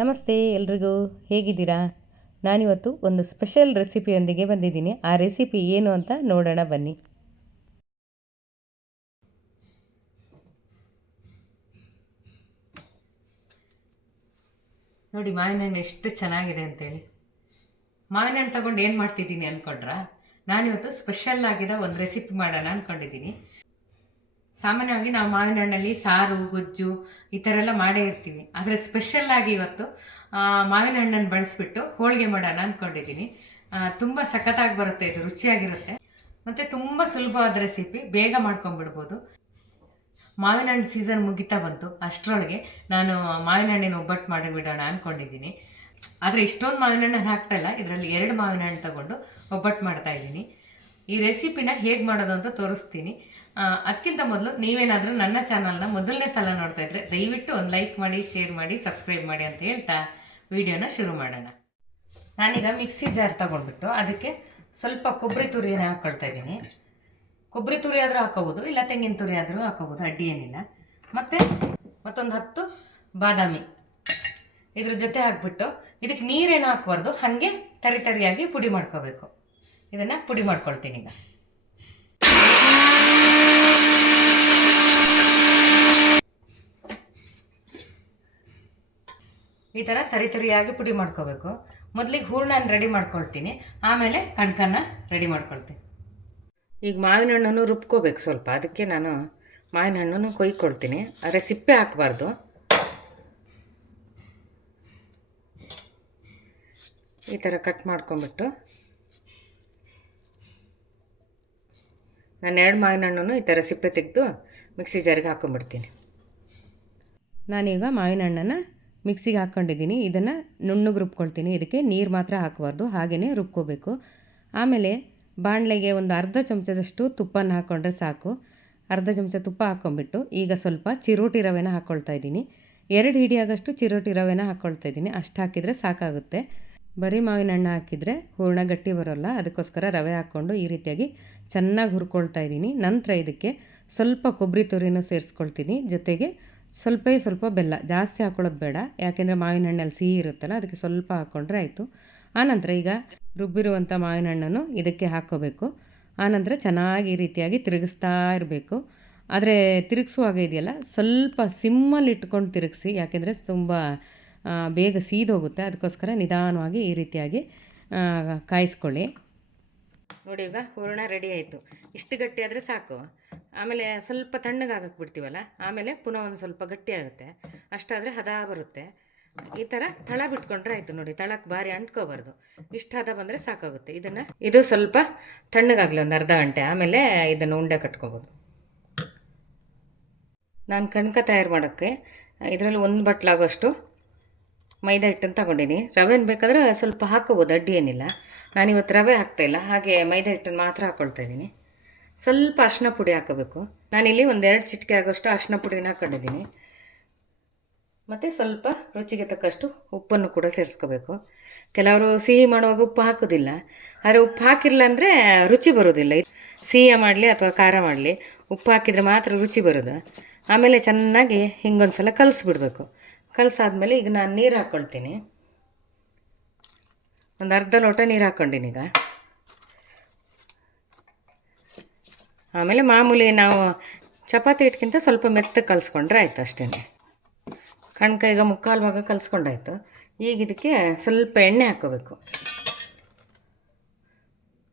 ನಮಸ್ತೆ ಎಲ್ರಿಗೂ, ಹೇಗಿದ್ದೀರಾ? ನಾನಿವತ್ತು ಒಂದು ಸ್ಪೆಷಲ್ ರೆಸಿಪಿಯೊಂದಿಗೆ ಬಂದಿದ್ದೀನಿ. ಆ ರೆಸಿಪಿ ಏನು ಅಂತ ನೋಡೋಣ ಬನ್ನಿ. ನೋಡಿ, ಮಾವಿನಹಣ್ಣು ಎಷ್ಟು ಚೆನ್ನಾಗಿದೆ ಅಂತೇಳಿ. ಮಾವಿನಹಣ್ಣು ತಗೊಂಡು ಏನು ಮಾಡ್ತಿದ್ದೀನಿ ಅಂದ್ಕೊಂಡ್ರಾ ನಾನಿವತ್ತು ಸ್ಪೆಷಲ್ ಆಗಿರೋ ಒಂದು ರೆಸಿಪಿ ಮಾಡೋಣ ಅಂದ್ಕೊಂಡಿದ್ದೀನಿ ಸಾಮಾನ್ಯವಾಗಿ ನಾವು ಮಾವಿನ ಹಣ್ಣಲ್ಲಿ ಸಾರು, ಗೊಜ್ಜು ಈ ಥರ ಎಲ್ಲ ಮಾಡೇ ಇರ್ತೀವಿ. ಆದರೆ ಸ್ಪೆಷಲ್ ಆಗಿ ಇವತ್ತು ಮಾವಿನ ಹಣ್ಣನ್ನು ಬಳಸ್ಬಿಟ್ಟು ಹೋಳಿಗೆ ಮಾಡೋಣ ಅಂದ್ಕೊಂಡಿದ್ದೀನಿ ತುಂಬ ಸಖತ್ತಾಗಿ ಬರುತ್ತೆ, ಇದು ರುಚಿಯಾಗಿರುತ್ತೆ. ಮತ್ತು ತುಂಬ ಸುಲಭವಾದ ರೆಸಿಪಿ ಬೇಗ ಮಾಡ್ಕೊಂಬಿಡ್ಬೋದು ಮಾವಿನ ಹಣ್ಣು ಸೀಸನ್ ಮುಗಿತಾ ಬಂತು. ಅಷ್ಟರೊಳಗೆ ನಾನು ಮಾವಿನ ಹಣ್ಣಿನ ಒಬ್ಬಟ್ಟು ಮಾಡಿಬಿಡೋಣ ಅಂದ್ಕೊಂಡಿದ್ದೀನಿ ಆದರೆ ಇಷ್ಟೊಂದು ಮಾವಿನ ಹಣ್ಣು ಹಾಕ್ತಾ ಇಲ್ಲ. ಇದರಲ್ಲಿ ಎರಡು ಮಾವಿನ ಹಣ್ಣು ತಗೊಂಡು ಒಬ್ಬಟ್ಟು ಮಾಡ್ತಾ ಇದ್ದೀನಿ. ಈ ರೆಸಿಪಿನ ಹೇಗೆ ಮಾಡೋದು ಅಂತ ತೋರಿಸ್ತೀನಿ. ಅದಕ್ಕಿಂತ ಮೊದಲು ನೀವೇನಾದರೂ ನನ್ನ ಚಾನಲ್ನ ಮೊದಲನೇ ಸಲ ನೋಡ್ತಾ ಇದ್ರೆ ದಯವಿಟ್ಟು ಒಂದು ಲೈಕ್ ಮಾಡಿ ಶೇರ್ ಮಾಡಿ ಸಬ್ಸ್ಕ್ರೈಬ್ ಮಾಡಿ ಅಂತ ಹೇಳ್ತಾ ವಿಡಿಯೋನ ಶುರು ಮಾಡೋಣ. ನಾನೀಗ ಮಿಕ್ಸಿ ಜಾರ್ ತಗೊಂಡ್ಬಿಟ್ಟು ಅದಕ್ಕೆ ಸ್ವಲ್ಪ ಕೊಬ್ಬರಿ ತುರಿಯನ್ನ ಹಾಕ್ಕೊಳ್ತಾ ಇದ್ದೀನಿ. ಕೊಬ್ಬರಿ ತುರಿ ಆದರೂ ಹಾಕೋಬೋದು, ಇಲ್ಲ ತೆಂಗಿನ ತುರಿ ಆದರೂ ಹಾಕೋಬೋದು, ಅಡ್ಡಿ ಏನಿಲ್ಲ. ಮತ್ತು ಮತ್ತೊಂದು ಹತ್ತು ಬಾದಾಮಿ ಇದ್ರ ಜೊತೆ ಹಾಕ್ಬಿಟ್ಟು ಇದಕ್ಕೆ ನೀರೇನು ಹಾಕಬಾರ್ದು, ಹಾಗೆ ತರಿ ತರಿಯಾಗಿ ಪುಡಿ ಮಾಡ್ಕೋಬೇಕು. ಇದನ್ನು ಪುಡಿ ಮಾಡ್ಕೊಳ್ತೀನಿ ಈಗ. ಈ ಥರ ತರಿ ತರಿಯಾಗಿ ಪುಡಿ ಮಾಡ್ಕೋಬೇಕು. ಮೊದಲಿಗೆ ಹೂರ್ಣನ ರೆಡಿ ಮಾಡ್ಕೊಳ್ತೀನಿ. ಆಮೇಲೆ ಕಣ್ಕನ್ನ ರೆಡಿ ಮಾಡ್ಕೊಳ್ತೀನಿ. ಈಗ ಮಾವಿನ ಹಣ್ಣನ್ನು ರುಬ್ಕೋಬೇಕು ಸ್ವಲ್ಪ. ಅದಕ್ಕೆ ನಾನು ಮಾವಿನ ಹಣ್ಣನ್ನು ಕೊಯ್ಕೊಳ್ತೀನಿ. ಆದರೆ ಸಿಪ್ಪೆ ಹಾಕಬಾರ್ದು. ಈ ಥರ ಕಟ್ ಮಾಡ್ಕೊಂಬಿಟ್ಟು ನಾನು ಎರಡು ಮಾವಿನ ಹಣ್ಣನ್ನು ಈ ಥರ ಸಿಪ್ಪೆ ತೆಗೆದು ಮಿಕ್ಸಿ ಜಾರಿಗೆ ಹಾಕ್ಕೊಂಬಿಡ್ತೀನಿ ನಾನೀಗ ಮಾವಿನ ಹಣ್ಣನ್ನು ಮಿಕ್ಸಿಗೆ ಹಾಕ್ಕೊಂಡಿದ್ದೀನಿ. ಇದನ್ನು ನುಣ್ಣಗೆ ರುಬ್ಕೊಳ್ತೀನಿ. ಇದಕ್ಕೆ ನೀರು ಮಾತ್ರ ಹಾಕಬಾರ್ದು. ಹಾಗೆಯೇ ರುಬ್ಕೋಬೇಕು. ಆಮೇಲೆ ಬಾಣಲೆಗೆ ಒಂದು ಅರ್ಧ ಚಮಚದಷ್ಟು ತುಪ್ಪನ ಹಾಕ್ಕೊಂಡ್ರೆ ಸಾಕು. ಅರ್ಧ ಚಮಚ ತುಪ್ಪ ಹಾಕ್ಕೊಂಬಿಟ್ಟು ಈಗ ಸ್ವಲ್ಪ ಚಿರೋಟಿ ರವೆನ ಹಾಕ್ಕೊಳ್ತಾ ಇದ್ದೀನಿ. ಎರಡು ಹಿಡಿಯಾಗಷ್ಟು ಚಿರೋಟಿ ರವೆನ ಹಾಕ್ಕೊಳ್ತಾ ಇದ್ದೀನಿ. ಅಷ್ಟು ಹಾಕಿದರೆ ಸಾಕಾಗುತ್ತೆ. ಬರೀ ಮಾವಿನ ಹಣ್ಣು ಹಾಕಿದರೆ ಹೂರ್ಣ ಗಟ್ಟಿ ಬರೋಲ್ಲ. ಅದಕ್ಕೋಸ್ಕರ ರವೆ ಹಾಕ್ಕೊಂಡು ಈ ರೀತಿಯಾಗಿ ಚೆನ್ನಾಗಿ ಹುರ್ಕೊಳ್ತಾ ಇದ್ದೀನಿ. ನಂತರ ಇದಕ್ಕೆ ಸ್ವಲ್ಪ ಕೊಬ್ಬರಿ ತುರಿನ ಸೇರಿಸ್ಕೊಳ್ತೀನಿ. ಜೊತೆಗೆ ಸ್ವಲ್ಪ ಸ್ವಲ್ಪ ಬೆಲ್ಲ. ಜಾಸ್ತಿ ಹಾಕೊಳ್ಳೋದು ಬೇಡ. ಯಾಕೆಂದರೆ ಮಾವಿನ ಹಣ್ಣಲ್ಲಿ ಸಿಹಿ ಇರುತ್ತಲ್ಲ, ಅದಕ್ಕೆ ಸ್ವಲ್ಪ ಹಾಕ್ಕೊಂಡ್ರೆ ಆಯಿತು. ಆನಂತರ ಈಗ ರುಬ್ಬಿರುವಂಥ ಮಾವಿನ ಹಣ್ಣನ್ನು ಇದಕ್ಕೆ ಹಾಕ್ಕೋಬೇಕು. ಆನಂತರ ಚೆನ್ನಾಗಿ ಈ ರೀತಿಯಾಗಿ ತಿರುಗಿಸ್ತಾ ಇರಬೇಕು. ಆದರೆ ತಿರುಗಿಸುವಾಗ ಇದೆಯಲ್ಲ, ಸ್ವಲ್ಪ ಸಿಮ್ಮಲ್ಲಿ ಇಟ್ಕೊಂಡು ತಿರುಗಿಸಿ, ಯಾಕೆಂದರೆ ತುಂಬ ಬೇಗ ಸೀದೋಗುತ್ತೆ. ಅದಕ್ಕೋಸ್ಕರ ನಿಧಾನವಾಗಿ ಈ ರೀತಿಯಾಗಿ ಕಾಯಿಸ್ಕೊಳ್ಳಿ. ನೋಡಿ ಈಗ ಹೂರಣ ರೆಡಿ ಆಯಿತು. ಇಷ್ಟು ಗಟ್ಟಿ ಆದರೆ ಸಾಕು. ಆಮೇಲೆ ಸ್ವಲ್ಪ ತಣ್ಣಗೆ ಬಿಡ್ತೀವಲ್ಲ, ಆಮೇಲೆ ಪುನಃ ಒಂದು ಸ್ವಲ್ಪ ಗಟ್ಟಿ ಆಗುತ್ತೆ. ಅಷ್ಟಾದರೆ ಹದ ಬರುತ್ತೆ. ಈ ಥರ ತಳ ಬಿಟ್ಕೊಂಡ್ರೆ ಆಯಿತು ನೋಡಿ ತಳಕ್ಕೆ ಭಾರಿ ಅಂಟ್ಕೋಬಾರ್ದು. ಇಷ್ಟು ಹದ ಬಂದರೆ ಸಾಕಾಗುತ್ತೆ. ಇದನ್ನು ಇದು ಸ್ವಲ್ಪ ತಣ್ಣಗಾಗಲಿ ಒಂದು ಅರ್ಧ ಗಂಟೆ, ಆಮೇಲೆ ಇದನ್ನು ಉಂಡೆ ಕಟ್ಕೋಬೋದು. ನಾನು ಕಣ್ಕ ತಯಾರು ಮಾಡೋಕ್ಕೆ ಇದರಲ್ಲಿ ಒಂದು ಬಟ್ಲಾಗೋಷ್ಟು ಮೈದಾ ಹಿಟ್ಟನ್ನು ತಗೊಂಡಿನಿ. ರವೆನ ಬೇಕಾದರೆ ಸ್ವಲ್ಪ ಹಾಕೋಬೋದು, ಅಡ್ಡಿ ಏನಿಲ್ಲ. ನಾನಿವತ್ತು ರವೆ ಹಾಕ್ತಾಯಿಲ್ಲ ಹಾಗೆ ಮೈದಾ ಹಿಟ್ಟನ್ನು ಮಾತ್ರ ಹಾಕ್ಕೊಳ್ತಾ ಇದ್ದೀನಿ. ಸ್ವಲ್ಪ ಅರ್ಶಿನ ಪುಡಿ ಹಾಕೋಬೇಕು. ನಾನಿಲ್ಲಿ ಒಂದೆರಡು ಚಿಟಿಕೆ ಆಗೋಷ್ಟು ಅರ್ಶಿನ ಪುಡಿನ ಹಾಕೊಂಡಿದ್ದೀನಿ. ಮತ್ತು ಸ್ವಲ್ಪ ರುಚಿಗೆ ತಕ್ಕಷ್ಟು ಉಪ್ಪನ್ನು ಕೂಡ ಸೇರಿಸ್ಕೋಬೇಕು. ಕೆಲವರು ಸಿಹಿ ಮಾಡುವಾಗ ಉಪ್ಪು ಹಾಕೋದಿಲ್ಲ. ಆದರೆ ಉಪ್ಪು ಹಾಕಿರಲಿಲ್ಲ ಅಂದರೆ ರುಚಿ ಬರೋದಿಲ್ಲ. ಸಿಹಿ ಮಾಡಲಿ ಅಥವಾ ಖಾರ ಮಾಡಲಿ. ಉಪ್ಪು ಹಾಕಿದರೆ ಮಾತ್ರ ರುಚಿ ಬರೋದು. ಆಮೇಲೆ ಚೆನ್ನಾಗಿ ಹಿಂಗೊಂದು ಸಲ ಕಲಿಸ್ಬಿಡ್ಬೇಕು. ಕಲಸಾದ್ಮೇಲೆ ಈಗ ನಾನು ನೀರು ಹಾಕ್ಕೊಳ್ತೀನಿ ಒಂದು ಅರ್ಧ ಲೋಟ ನೀರು ಹಾಕ್ಕೊಂಡಿನಿ ಈಗ. ಆಮೇಲೆ ಮಾಮೂಲಿ ನಾವು ಚಪಾತಿ ಹಿಟ್ಗಿಂತ ಸ್ವಲ್ಪ ಮೆತ್ತಗೆ ಕಲಿಸ್ಕೊಂಡ್ರೆ ಆಯಿತು ಅಷ್ಟೇ ಕಣ್ಕ ಈಗ ಮುಕ್ಕಾಲು ಭಾಗ ಕಲಿಸ್ಕೊಂಡಾಯ್ತು. ಈಗ ಇದಕ್ಕೆ ಸ್ವಲ್ಪ ಎಣ್ಣೆ ಹಾಕೋಬೇಕು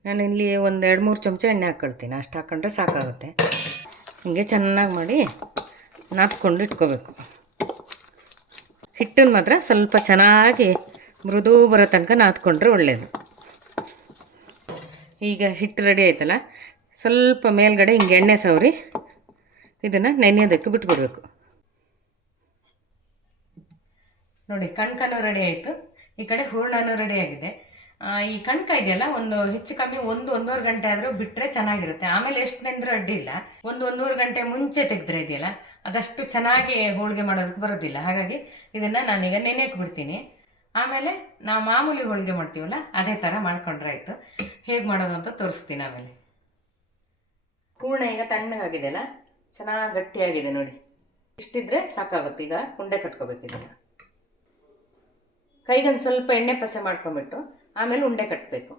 ನಾನು ಇಲ್ಲಿ ಒಂದು ಎರಡು ಮೂರು ಚಮಚ ಎಣ್ಣೆ ಹಾಕ್ಕೊಳ್ತೀನಿ ಅಷ್ಟು ಹಾಕ್ಕೊಂಡ್ರೆ ಸಾಕಾಗುತ್ತೆ. ಹೀಗೆ ಚೆನ್ನಾಗಿ ಮಾಡಿ ನಾದ್ಕೊಂಡು ಇಟ್ಕೋಬೇಕು. ಹಿಟ್ಟನ್ನು ಮಾತ್ರ ಸ್ವಲ್ಪ ಚೆನ್ನಾಗಿ ಮೃದು ಬರೋ ತನಕ ನಾದ್ಕೊಂಡ್ರೆ ಒಳ್ಳೆಯದು ಈಗ ಹಿಟ್ಟು ರೆಡಿ ಆಯ್ತಲ್ಲ? ಸ್ವಲ್ಪ ಮೇಲ್ಗಡೆ ಹಿಂಗೆ ಎಣ್ಣೆ ಸವರಿ, ಇದನ್ನು ನೆನೆಯೋದಕ್ಕೆ ಬಿಟ್ಬಿಡ್ಬೇಕು. ನೋಡಿ, ಕಣ್ಕನೂ ರೆಡಿ ಆಯಿತು. ಈ ಕಡೆ ಹೂರ್ಣನೂ ರೆಡಿ ಆಗಿದೆ. ಈ ಕಣ್ಕ ಇದೆಯಲ್ಲ, ಒಂದು ಹೆಚ್ಚು ಕಮ್ಮಿ ಒಂದು, ಒಂದೂವರೆ ಗಂಟೆ ಆದರೂ ಬಿಟ್ಟರೆ ಚೆನ್ನಾಗಿರುತ್ತೆ. ಆಮೇಲೆ ಎಷ್ಟು ನೆಂದರೂ ಅಡ್ಡಿ ಇಲ್ಲ. ಒಂದು, ಒಂದೂವರೆ ಗಂಟೆ ಮುಂಚೆ ತೆಗೆದ್ರೆ ಇದೆಯಲ್ಲ, ಅದಷ್ಟು ಚೆನ್ನಾಗಿ ಹೋಳಿಗೆ ಮಾಡೋದಕ್ಕೆ ಬರೋದಿಲ್ಲ. ಹಾಗಾಗಿ ಇದನ್ನು ನಾನೀಗ ನೆನೆಯಕ್ಕೆ ಬಿಡ್ತೀನಿ. ಆಮೇಲೆ ನಾವು ಮಾಮೂಲಿ ಹೋಳಿಗೆ ಮಾಡ್ತೀವಲ್ಲ, ಅದೇ ಥರ ಮಾಡ್ಕೊಂಡ್ರೆ ಆಯಿತು ಹೇಗೆ ಮಾಡೋದು ಅಂತ ತೋರಿಸ್ತೀನಿ ಆಮೇಲೆ. ಹೂರ್ಣ ಈಗ ತಣ್ಣಗಾಗಿದೆಯಲ್ಲ, ಚೆನ್ನಾಗಿ ಗಟ್ಟಿಯಾಗಿದೆ ನೋಡಿ. ಇಷ್ಟಿದ್ರೆ ಸಾಕಾಗುತ್ತೆ. ಈಗ ಉಂಡೆ ಕಟ್ಕೋಬೇಕಿದೆ ಕೈಗೊಂದು ಸ್ವಲ್ಪ ಎಣ್ಣೆ ಪಸೆ ಮಾಡ್ಕೊಂಬಿಟ್ಟು ಆಮೇಲೆ ಉಂಡೆ ಕಟ್ಟಬೇಕು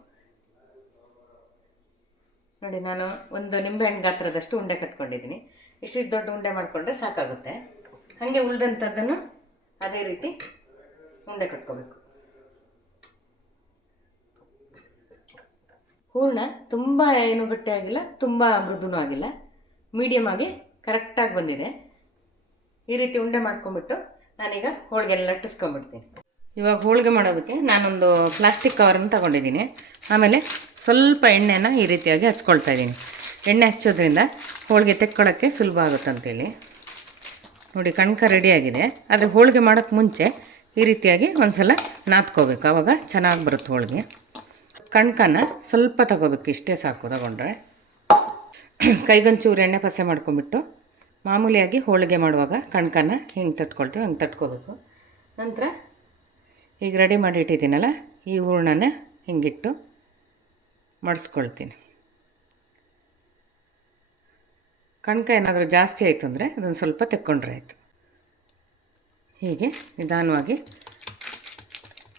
ನೋಡಿ, ನಾನು ಒಂದು ನಿಂಬೆಹಣ್ಣು ಗಾತ್ರದಷ್ಟು ಉಂಡೆ ಕಟ್ಕೊಂಡಿದ್ದೀನಿ. ಇಷ್ಟಿಷ್ಟು ದೊಡ್ಡ ಉಂಡೆ ಮಾಡಿಕೊಂಡ್ರೆ ಸಾಕಾಗುತ್ತೆ. ಹಾಗೆ ಉಳಿದಂಥದ್ದನ್ನು ಅದೇ ರೀತಿ ಉಂಡೆ ಕಟ್ಕೋಬೇಕು. ಹೂರ್ಣ ತುಂಬ ಏನು ಗಟ್ಟಿ ಆಗಿಲ್ಲ, ತುಂಬ ಮೃದುನೂ ಆಗಿಲ್ಲ. ಮೀಡಿಯಮ್ ಆಗಿ ಕರೆಕ್ಟಾಗಿ ಬಂದಿದೆ. ಈ ರೀತಿ ಉಂಡೆ ಮಾಡ್ಕೊಂಬಿಟ್ಟು ನಾನೀಗ ಹೋಳಿಗೆಲ್ಲ ಲಟ್ಟಿಸ್ಕೊಂಬಿಡ್ತೀನಿ ಇವಾಗ ಹೋಳಿಗೆ ಮಾಡೋದಕ್ಕೆ ನಾನೊಂದು ಪ್ಲಾಸ್ಟಿಕ್ ಕವರನ್ನು ತಗೊಂಡಿದ್ದೀನಿ. ಆಮೇಲೆ ಸ್ವಲ್ಪ ಎಣ್ಣೆನ ಈ ರೀತಿಯಾಗಿ ಹಚ್ಕೊಳ್ತಾ ಇದ್ದೀನಿ. ಎಣ್ಣೆ ಹಚ್ಚೋದ್ರಿಂದ ಹೋಳಿಗೆ ತೆಕ್ಕೊಳ್ಳೋಕ್ಕೆ ಸುಲಭ ಆಗುತ್ತೆ ಅಂತೇಳಿ ನೋಡಿ, ಕಣ್ಕ ರೆಡಿಯಾಗಿದೆ. ಆದರೆ ಹೋಳಿಗೆ ಮಾಡೋಕ್ಕೆ ಮುಂಚೆ ಈ ರೀತಿಯಾಗಿ ಒಂದು ಸಲ ನಾದ್ಕೋಬೇಕು. ಆವಾಗ ಚೆನ್ನಾಗಿ ಬರುತ್ತೆ ಹೋಳಿಗೆ. ಕಣ್ಕನ ಸ್ವಲ್ಪ ತಗೋಬೇಕು. ಇಷ್ಟೇ ಸಾಕು ತಗೊಂಡ್ರೆ. ಕೈಗೊಂಚೂರು ಎಣ್ಣೆ ಪಸೆ ಮಾಡ್ಕೊಂಬಿಟ್ಟು ಮಾಮೂಲಿಯಾಗಿ ಹೋಳಿಗೆ ಮಾಡುವಾಗ ಕಣ್ಕನ ಹಿಂಗೆ ತಟ್ಕೊಳ್ತೀವಿ, ಹಂಗೆ ತಟ್ಕೋಬೇಕು. ನಂತರ ಈಗ ರೆಡಿ ಮಾಡಿ ಇಟ್ಟಿದ್ದೀನಲ್ಲ, ಈ ಹೂರಣನ ಹಿಂಗಿಟ್ಟು ಮಡಿಸ್ಕೊಳ್ತೀನಿ. ಕಣ್ಕ ಏನಾದರೂ ಜಾಸ್ತಿ ಆಯಿತು ಅಂದರೆ ಅದನ್ನು ಸ್ವಲ್ಪ ತೆಕ್ಕೊಂಡ್ರೆ ಆಯಿತು. ಹೀಗೆ ನಿಧಾನವಾಗಿ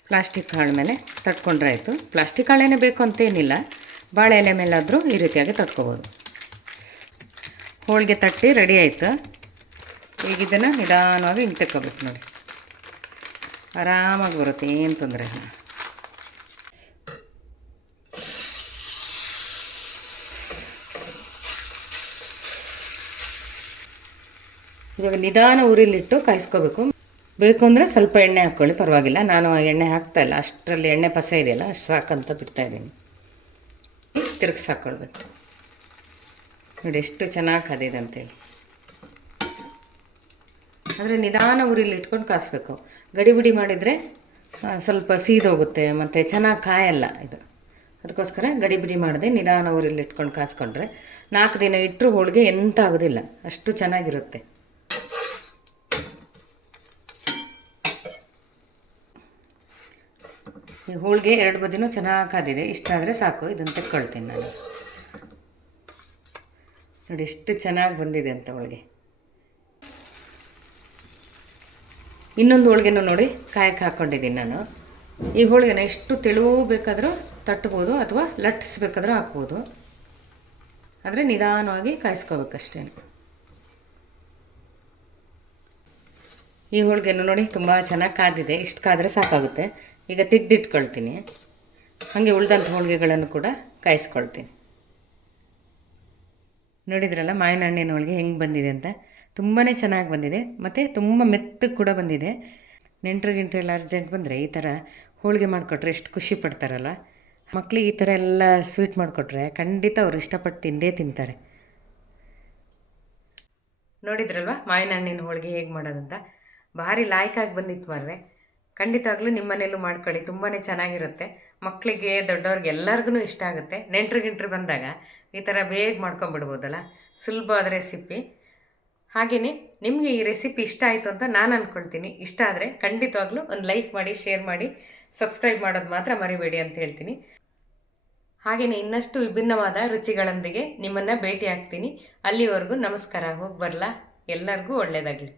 ಪ್ಲಾಸ್ಟಿಕ್ ಹಾಳು ಮೇಲೆ ತಟ್ಕೊಂಡ್ರೆ ಆಯಿತು. ಪ್ಲಾಸ್ಟಿಕ್ ಹಾಳೆನೇ ಬೇಕು ಅಂತೇನಿಲ್ಲ ಬಾಳೆ ಎಲೆ ಮೇಲಾದರೂ ಈ ರೀತಿಯಾಗಿ ತಟ್ಕೋಬೋದು. ಹೋಳಿಗೆ ತಟ್ಟಿ ರೆಡಿ ಆಯಿತು. ಈಗ ಇದನ್ನು ನಿಧಾನವಾಗಿ ಹಿಂಗೆ ತೆಕ್ಕೋಬೇಕು ನೋಡಿ. ಆರಾಮಾಗಿ ಬರುತ್ತೆ, ಏನು ತೊಂದರೆ ಇವಾಗ ನಿಧಾನ ಉರಿಲಿಟ್ಟು ಕಾಯಿಸ್ಕೋಬೇಕು. ಬೇಕು ಅಂದರೆ ಸ್ವಲ್ಪ ಎಣ್ಣೆ ಹಾಕ್ಕೊಳ್ಳಿ, ಪರವಾಗಿಲ್ಲ. ನಾನು ಎಣ್ಣೆ ಹಾಕ್ತಾ ಇಲ್ಲ. ಅಷ್ಟರಲ್ಲಿ ಎಣ್ಣೆ ಪಸ ಇದೆಯಲ್ಲ, ಅಷ್ಟು ಸಾಕಂತ ಬಿಡ್ತಾ ಇದ್ದೀನಿ. ತಿರುಗಿಸಿ ಹಾಕ್ಕೊಳ್ಬೇಕು ನೋಡಿ, ಎಷ್ಟು ಚೆನ್ನಾಗಿ ಕದಿದಂತೇಳಿ. ಆದರೆ ನಿಧಾನ ಉರಿಲಿ ಇಟ್ಕೊಂಡು ಕಾಯಿಸ್ಬೇಕು ಗಡಿಬಿಡಿ ಮಾಡಿದರೆ ಸ್ವಲ್ಪ ಸೀದೋಗುತ್ತೆ, ಮತ್ತು ಚೆನ್ನಾಗಿ ಕಾಯಲ್ಲ ಇದು. ಅದಕ್ಕೋಸ್ಕರ ಗಡಿಬಿಡಿ ಮಾಡದೆ ನಿಧಾನ ಉರಿಲಿ ಇಟ್ಕೊಂಡು ಕಾಯಿಸ್ಕೊಂಡ್ರೆ ನಾಲ್ಕು ದಿನ ಇಟ್ಟರು ಹೋಳಿಗೆ ಎಂತ ಆಗೋದಿಲ್ಲ ಅಷ್ಟು ಚೆನ್ನಾಗಿರುತ್ತೆ. ಈ ಹೋಳಿಗೆ ಎರಡು ಬದಿನೂ ಚೆನ್ನಾಗಿ ಕಾದಿದೆ, ಇಷ್ಟ ಆದರೆ ಸಾಕು ಇದನ್ನು ತೆಕ್ಕೊಳ್ತೀನಿ ನಾನು. ನೋಡಿ, ಎಷ್ಟು ಚೆನ್ನಾಗಿ ಬಂದಿದೆ ಅಂತ ಹೋಳಿಗೆ. ಇನ್ನೊಂದು ಹೋಳಿಗೆನೂ ನೋಡಿ ಕಾಯಕ್ಕೆ ಹಾಕ್ಕೊಂಡಿದ್ದೀನಿ ನಾನು. ಈ ಹೋಳಿಗೆನ ಎಷ್ಟು ತೆಳು ಬೇಕಾದರೂ ತಟ್ಬೋದು ಅಥವಾ ಲಟ್ಟಿಸ್ಬೇಕಾದ್ರೂ ಹಾಕ್ಬೋದು. ಆದರೆ ನಿಧಾನವಾಗಿ ಕಾಯಿಸ್ಕೋಬೇಕಷ್ಟೇ. ಈ ಹೋಳಿಗೆನೂ ನೋಡಿ ತುಂಬ ಚೆನ್ನಾಗಿ ಕಾದಿದೆ. ಇಷ್ಟು ಕಾದರೆ ಸಾಕಾಗುತ್ತೆ. ಈಗ ತೆಗೆದಿಟ್ಕೊಳ್ತೀನಿ. ಹಾಗೆ ಉಳಿದಂಥ ಹೋಳಿಗೆಗಳನ್ನು ಕೂಡ ಕಾಯಿಸ್ಕೊಳ್ತೀನಿ. ನೋಡಿದ್ರಲ್ಲ ಮಾವಿನ ಹಣ್ಣಿನ ಹೋಳಿಗೆ ಹೆಂಗೆ ಬಂದಿದೆ ಅಂತ? ತುಂಬಾ ಚೆನ್ನಾಗಿ ಬಂದಿದೆ. ಮತ್ತು ತುಂಬ ಮೆತ್ತಗೆ ಕೂಡ ಬಂದಿದೆ. ನೆಂಟರು ಗಿಂಟ್ರು ಎಲ್ಲ ಅರ್ಜೆಂಟ್ ಬಂದರೆ ಈ ಥರ ಹೋಳಿಗೆ ಮಾಡಿಕೊಟ್ರೆ ಎಷ್ಟು ಖುಷಿ ಪಡ್ತಾರಲ್ಲ. ಮಕ್ಕಳಿಗೆ ಈ ಥರ ಎಲ್ಲ ಸ್ವೀಟ್ ಮಾಡಿಕೊಟ್ರೆ ಖಂಡಿತ ಅವ್ರು ಇಷ್ಟಪಟ್ಟು ತಿಂದೇ ತಿಂತಾರೆ. ನೋಡಿದ್ರಲ್ವ? ಮಾವಿನ ಹಣ್ಣಿನ ಹೋಳಿಗೆ ಹೇಗೆ ಮಾಡೋದಂತ? ಭಾರಿ ಲಾಯ್ಕಾಗಿ ಬಂದಿತ್ತು ಮಾರ್ರೆ. ಖಂಡಿತವಾಗ್ಲೂ ನಿಮ್ಮ ಮನೇಲೂ ಮಾಡ್ಕೊಳ್ಳಿ ತುಂಬಾ ಚೆನ್ನಾಗಿರುತ್ತೆ. ಮಕ್ಕಳಿಗೆ ದೊಡ್ಡವ್ರಿಗೆ ಎಲ್ಲರಿಗೂ ಇಷ್ಟ ಆಗುತ್ತೆ. ನೆಂಟ್ರು ಗಿಂಟ್ರು ಬಂದಾಗ ಈ ಥರ ಬೇಗ ಮಾಡ್ಕೊಂಬಿಡ್ಬೋದಲ್ಲ? ಸುಲಭವಾದ ರೆಸಿಪಿ ಹಾಗೆಯೇ ನಿಮಗೆ ಈ ರೆಸಿಪಿ ಇಷ್ಟ ಆಯಿತು ಅಂತ ನಾನು ಅಂದ್ಕೊಳ್ತೀನಿ ಇಷ್ಟ ಆದರೆ ಖಂಡಿತವಾಗ್ಲೂ ಒಂದು ಲೈಕ್ ಮಾಡಿ ಶೇರ್ ಮಾಡಿ ಸಬ್ಸ್ಕ್ರೈಬ್ ಮಾಡೋದು ಮಾತ್ರ ಮರಿಬೇಡಿ ಅಂತ ಹೇಳ್ತೀನಿ. ಹಾಗೆಯೇ ಇನ್ನಷ್ಟು ವಿಭಿನ್ನವಾದ ರುಚಿಗಳೊಂದಿಗೆ ನಿಮ್ಮನ್ನು ಭೇಟಿ ಆಗ್ತೀನಿ ಅಲ್ಲಿವರೆಗೂ ನಮಸ್ಕಾರ, ಹೋಗಿ ಬರಲಾ? ಎಲ್ಲರಿಗೂ ಒಳ್ಳೆಯದಾಗಲಿ